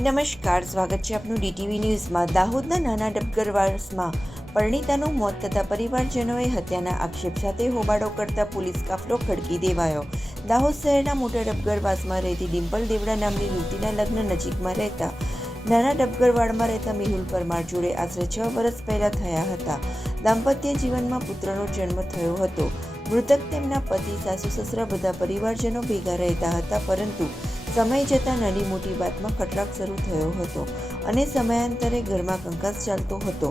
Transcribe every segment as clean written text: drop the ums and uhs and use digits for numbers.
નમસ્કાર, સ્વાગત છે આપનું ડીટીવી ન્યૂઝમાં। દાહોદના નાના ડબગરવાસમાં પરિણીતાનું મોત થતાં પરિવારજનોએ હત્યાના આક્ષેપ સાથે હોબાળો કરતા પોલીસ કાફલો ખડકી દેવાયો। દાહોદ શહેરના મોટા ડબગરવાસમાં રહેતી ડિમ્પલ દેવડા નામની યુવતીના લગ્ન નજીકમાં રહેતા નાના ડબગરવાડમાં રહેતા મેહુલ પરમાર જોડે આશરે 6 વર્ષ પહેલાં થયા હતા। દાંપત્ય જીવનમાં પુત્રનો જન્મ થયો હતો। મૃતક તેમના પતિ, સાસુ સસરા બધા પરિવારજનો ભેગા રહેતા હતા, પરંતુ સમય જતાં નાની મોટી વાતમાં ખટરાક શરૂ થયો હતો અને સમયાંતરે ઘરમાં કંકાસ ચાલતો હતો।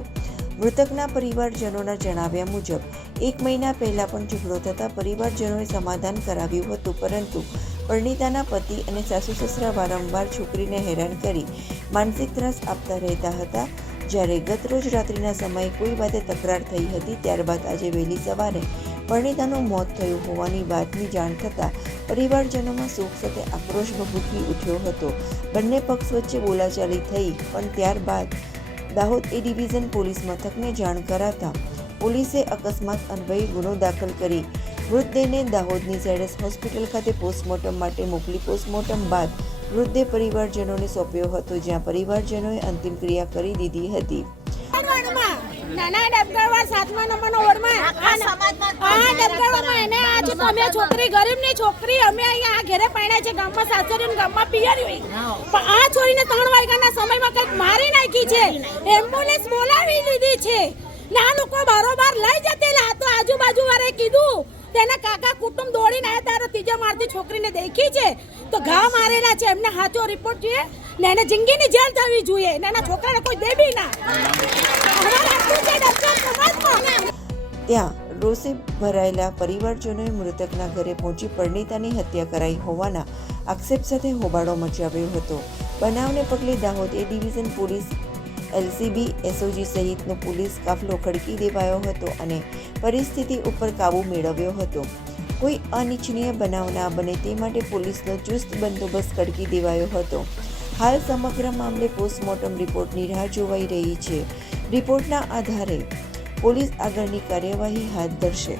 મૃતકના પરિવારજનોના જણાવ્યા મુજબ 1 મહિના પહેલાં પણ ઝઘડો થતાં પરિવારજનોએ સમાધાન કરાવ્યું હતું, પરંતુ પરિણીતાના પતિ અને સાસુ સસરા વારંવાર છોકરીને હેરાન કરી માનસિક ત્રાસ આપતા રહેતા હતા। જ્યારે ગતરોજ રાત્રિના સમયે કોઈ વાતે તકરાર થઈ હતી, ત્યારબાદ આજે વહેલી સવારે પરિણીતાનું મોત થયું હોવાની વાતની જાણ થતાં પરિવારજનોમાં શોક સાથે આક્રોશ ભભૂકી ઉઠ્યો હતો। બંને પક્ષ વચ્ચે બોલાચાલી થઈ, પણ ત્યારબાદ દાહોદ એ ડિવિઝન પોલીસ મથકને જાણ કરાતા પોલીસે અકસ્માત અન્વયે ગુનો દાખલ કરી મૃતદેહને દાહોદની ઝેડએસ હોસ્પિટલ ખાતે પોસ્ટમોર્ટમ માટે મોકલી પોસ્ટમોર્ટમ બાદ મૃતદેહ પરિવારજનોને સોંપ્યો હતો, જ્યાં પરિવારજનોએ અંતિમ ક્રિયા કરી દીધી હતી। નાના ડબગરવાડ 7મા નંબરનો વોર્ડમાં ડબગરવાડમાં એને આ જે અમે છોકરી ગરીબની છોકરી અમે અહીંયા આ ઘરે પાડ્યા છે, ગામમાં સાસરીને ગામમાં પિયરી પણ આ છોરીને 3 વાગ્યાના સમયમાં કંઈક મારી નાખી છે। એમ્બ્યુલન્સ બોલાવી લીધી છે ને આ લોકો બારોબાર લઈ જતેલા તો આજુબાજુ વાળાએ કીધું તેના કાકા કુટુંબ દોડીને આવ્યા ત્યારે ત્રીજા માળથી છોકરીને દેખી છે તો ઘા મારેલા છે। એમને સાચો રિપોર્ટ જોઈએ ને એને જિંદગીની જેલ થવી જોઈએ ને એના છોકરાને કોઈ દેબી ના। ત્યાં રોષે ભરાયેલા પરિવારજનોએ મૃતકના ઘરે પહોંચી પરિણીતાની હત્યા કરાઈ હોવાના આક્ષેપ સાથે હોબાળો મચાવ્યો હતો। બનાવને પગલે દાહોદ એ ડિવિઝન પોલીસ, એલસીબી, એસઓજી સહિતનો પોલીસ કાફલો ખડકી દેવાયો હતો અને પરિસ્થિતિ ઉપર કાબૂ મેળવ્યો હતો। કોઈ અનિચ્છનીય બનાવ ના બને તે માટે પોલીસનો ચુસ્ત બંદોબસ્ત ખડકી દેવાયો હતો। હાલ સમગ્ર મામલે પોસ્ટમોર્ટમ રિપોર્ટની રાહ જોવાઈ રહી છે। રિપોર્ટના આધારે પોલીસ આગળની કાર્યવાહી હાથ ધરશે।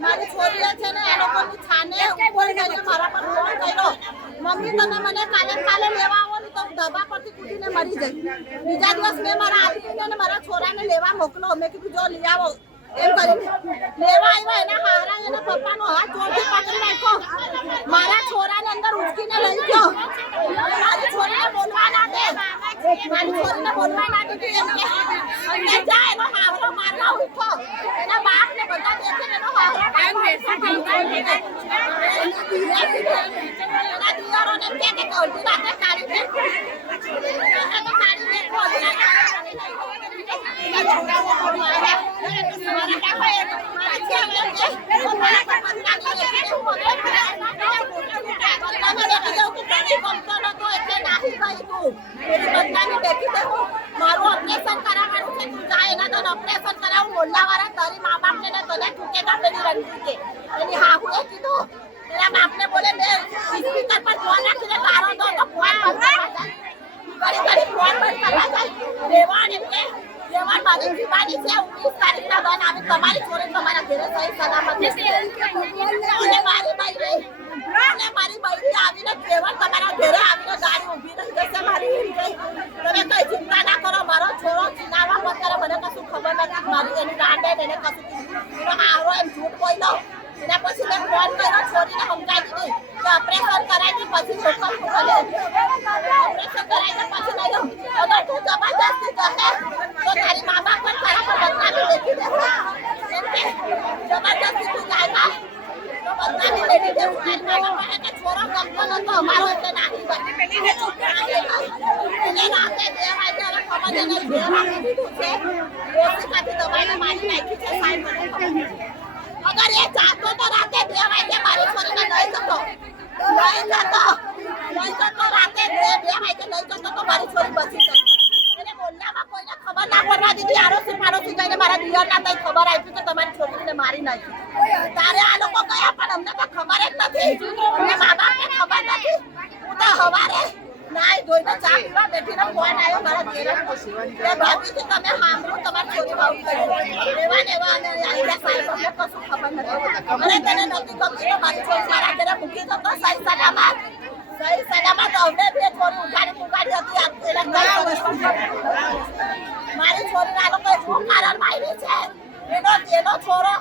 મારી છોરીઓ છે ને એ લોકોની છાને ઉપર જઈને મારા પર ફોન કર્યો, મમ્મી તમે મને કાલે લેવા આવો ને તો ધબા પરથી કૂદીને મરી જઈ। બીજા દિવસ મેં મારા આદમીને મારા છોરાને લેવા મોકલો, મેં કીધું જો લઈ આવો એમ કરીને લેવા આવ્યા। એના હારા એના પપ્પાનો હાથ જોરથી પકડી નાખ્યો, મારા છોરાને અંદર ઉચકીને લઈ ગયો। મારી છોરીને બોલવા ના દે, મારી છોરીને બોલવા ના દે એમ કે અંદર જા, એનો હાવરો મારવા ઉઠો। એના બાપને બધા દેખે એનો હાવરો મારું ઓપરેશન કરાવવાનું છે, તું જા એના તો ઓપરેશન કરાવું। મોલ્લાવાળા તારી મા બાપને ને તને ઠુકેગા પેલી રણજી કે એની હાહુએ કીધું, એના બાપને બોલે મેં સ્પીકર પર ફોન રાખીને તારો દો તો ફોન બંધ કરવા જાય, ઘડી ફોન બંધ કરવા જાય। દેવાન એમ કે દેવાન મારી દીવાની છે, 19 તારીખના બન આવી તમારી છોરી તમારા ઘરે સહી સલામત છે। અને મારી બૈરી આવીને દેવાન તમારા ઘરે આવીને ગાડી ઊભી રહી જશે મારી એમ કે તમે કઈ ચિંતા ના કરો, મારો છોરો ચીનાવા પત્તરે મને કશું ખબર નથી, મારી એની દાંડે એને કશું એનો હારો એમ જૂઠ બોલ્યો। એના પછી મેં ફોન કર્યો, છોરીને સમજાવી દીધી કે ઓપરેશન કરાવી પછી છોકરો ખોલે, ઓપરેશન કરાવીને પછી લઈ લો, અગર તું જબરદસ્તી કહે તો તારી મા બાપ પણ તારા પર બદનામી લેખી દેશે એમ કે જબરદસ્તી તું જાય તો બદનામી લેખી દેવું। તારી મા બાપ કે છોરો ગમતો નતો અમારો એટલે નાખી દે એને રાતે 2 વાગે ખબર એને 2 વાગે દીધું છે, રોશનીમાંથી દવાઈને મારી નાખી છે સાહેબ મને ખબર છે। અગર એ જાતો તો રાતે 2 વાગે મારી છોરીને લઈ જતો રાતે 2 વાગે લઈ જતો તો મારી છોરી બચી જતી। એને મોલ્લામાં કોઈને ખબર ના પડવા દીધી, આરોસી પાડોશી જઈને મારા દિયરના તઈ ખબર આવી કે તમારી છોરીને મારી નાખી। તારે આ લોકો ગયા પણ અમને તો ખબર જ નથી, અમને મા બાપને ખબર નથી। હું તો હવારે નાઈ ધોઈને ચા પીવા બેઠીને ફોન આવ્યો મારા દેરાનો કે ભાભી કે તમે સાંભળો તમારા છોરી બહુ કરી એવા ને એવા અને અહીંયા સાહેબ અમને કશું ખબર નથી અને તને નથી ગમતી તો મારી છોરી મારા ઘરે મૂકી દો તો સહી સલામત અમને બે છોરી ઉગાડી હતી એના મારી છોરી આ લોકો શું કારણ મારી છે એનો છોરો